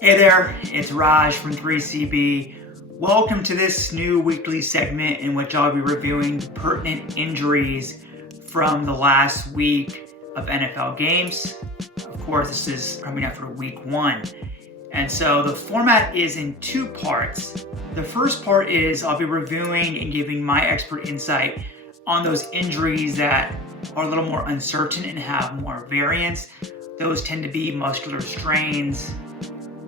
Hey there, it's Raj from 3CB. Welcome to this new weekly segment in which I'll be reviewing pertinent injuries from the last week of NFL games. Of course, this is coming after week 1. And so the format is in 2 parts. The first part is I'll be reviewing and giving my expert insight on those injuries that are a little more uncertain and have more variance. Those tend to be muscular strains,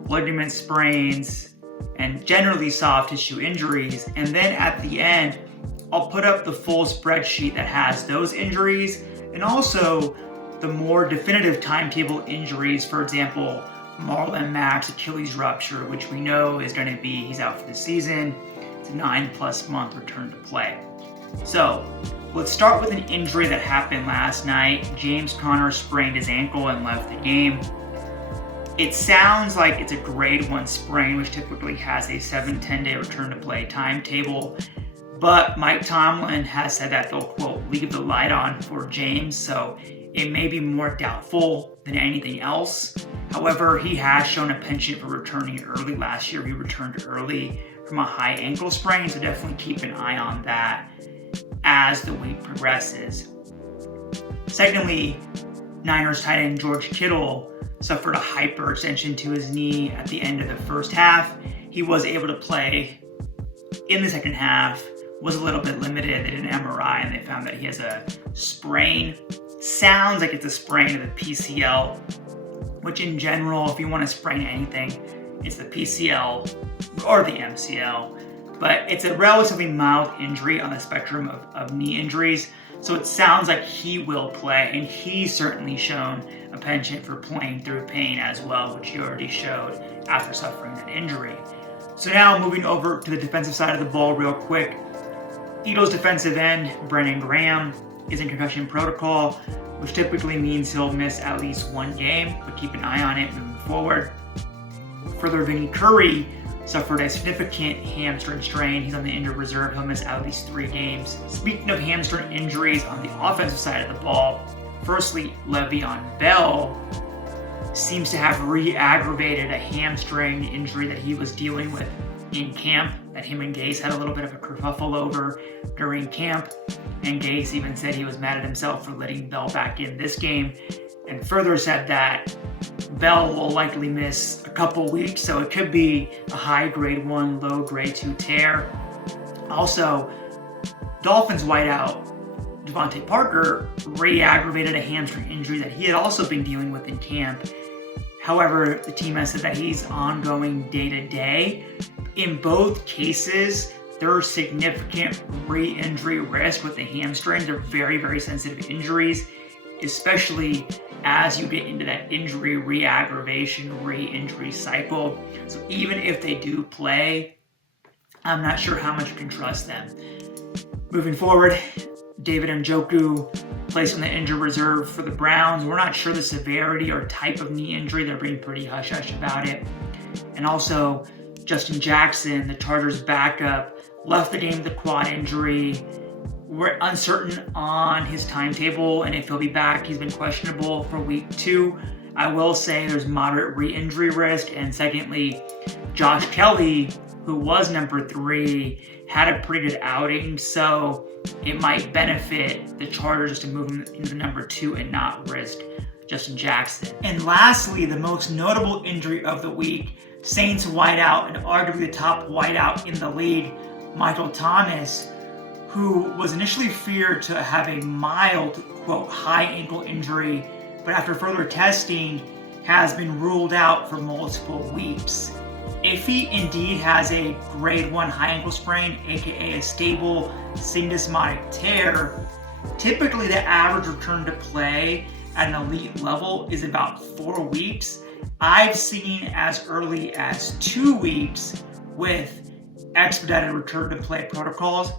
ligament sprains, and generally soft tissue injuries. And then at the end, I'll put up the full spreadsheet that has those injuries and also the more definitive timetable injuries. For example, Marlon Mack's Achilles rupture, which we know is going to be, he's out for the season. It's a 9+ month return to play. So let's start with an injury that happened last night. James Conner sprained his ankle and left the game. It sounds like it's a grade 1 sprain, which typically has a 7-10 day return to play timetable. But Mike Tomlin has said that they'll, quote, leave the light on for James, so it may be more doubtful than anything else. However, he has shown a penchant for returning early. Last year, he returned early from a high ankle sprain, so definitely keep an eye on that as the week progresses. Secondly, Niners tight end George Kittle suffered a hyperextension to his knee at the end of the first half. He was able to play in the second half, was a little bit limited. They did an MRI and they found that he has a sprain. Sounds like it's a sprain of the PCL, which in general, if you want to sprain anything, it's the PCL or the MCL. But it's a relatively mild injury on the spectrum of knee injuries. So it sounds like he will play, and he's certainly shown a penchant for playing through pain as well, which he already showed after suffering that injury. So now moving over to the defensive side of the ball real quick. Eagles defensive end Brandon Graham is in concussion protocol, which typically means he'll miss at least 1 game, but keep an eye on it moving forward. Further, Vinny Curry suffered a significant hamstring strain. He's on the injured reserve. He'll miss at least 3 games. Speaking of hamstring injuries on the offensive side of the ball, firstly, Le'Veon Bell seems to have re-aggravated a hamstring injury that he was dealing with in camp, that him and Gase had a little bit of a kerfuffle over during camp. And Gase even said he was mad at himself for letting Bell back in this game, and further said that Bell will likely miss a couple weeks, so it could be a high grade 1, low grade 2 tear. Also, Dolphins wideout Devante Parker re-aggravated a hamstring injury that he had also been dealing with in camp. However, the team has said that he's ongoing day-to-day. In both cases, there's significant re-injury risk with the hamstring. They're very, very sensitive injuries, especially as you get into that injury re-aggravation, re-injury cycle. So even if they do play, I'm not sure how much you can trust them. Moving forward, David Njoku placed on the injured reserve for the Browns. We're not sure the severity or type of knee injury. They're being pretty hush-hush about it. And also, Justin Jackson, the Chargers backup, left the game with a quad injury. We're uncertain on his timetable and if he'll be back. He's been questionable for week 2. I will say there's moderate re-injury risk. And secondly, Josh Kelly, who was number 3, had a pretty good outing. So it might benefit the Chargers to move him into number 2 and not risk Justin Jackson. And lastly, the most notable injury of the week, Saints wideout and arguably the top wideout in the league, Michael Thomas, who was initially feared to have a mild, quote, high ankle injury, but after further testing has been ruled out for multiple weeks. If he indeed has a grade 1 high ankle sprain, aka a stable syndesmotic tear, typically the average return to play at an elite level is about 4 weeks. I've seen as early as 2 weeks with expedited return to play protocols.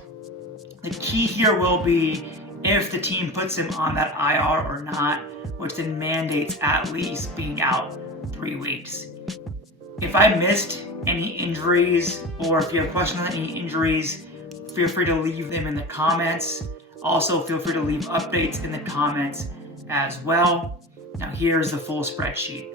The key here will be if the team puts him on that IR or not, which then mandates at least being out 3 weeks. If I missed any injuries, or if you have questions on any injuries, feel free to leave them in the comments. Also, feel free to leave updates in the comments as well. Now here's the full spreadsheet.